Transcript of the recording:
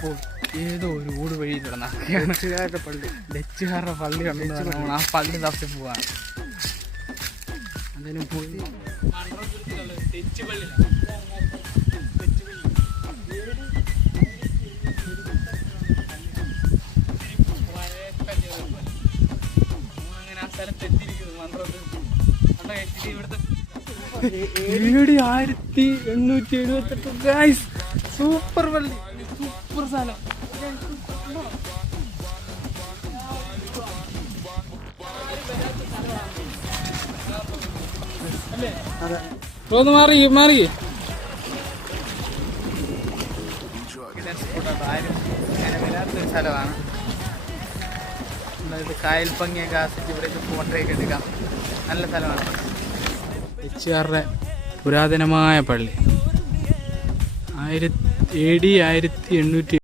ഇപ്പോൾ ഏതോ ഒരു ഊട് വഴി ഡച്ചുകാരുടെ പള്ളി ഡച്ചുകാരുടെ പള്ളി കണ്ടു ആ പള്ളി തപ്പി പോവാണ് അതിന് പോയി ഇവിടുത്തെ ആയിരത്തി എണ്ണൂറ്റി എഴുപത്തെട്ട് ഗൈസ് സൂപ്പർ വള്ളി. സൂപ്പർ സാധനം. ഒന്ന് മാറി മാറി. സ്ഥലമാണ് കായൽ ഭംഗിയൊക്കെ ആസ്വദിച്ച് ഇവിടേക്ക് ഫോട്ടോയൊക്കെ എടുക്കാം. നല്ല സ്ഥലമാണ്. ഡച്ചുകാരുടെ പുരാതനമായ പള്ളി. ആയിരത്തി എ ഡി ആയിരത്തി എണ്ണൂറ്റി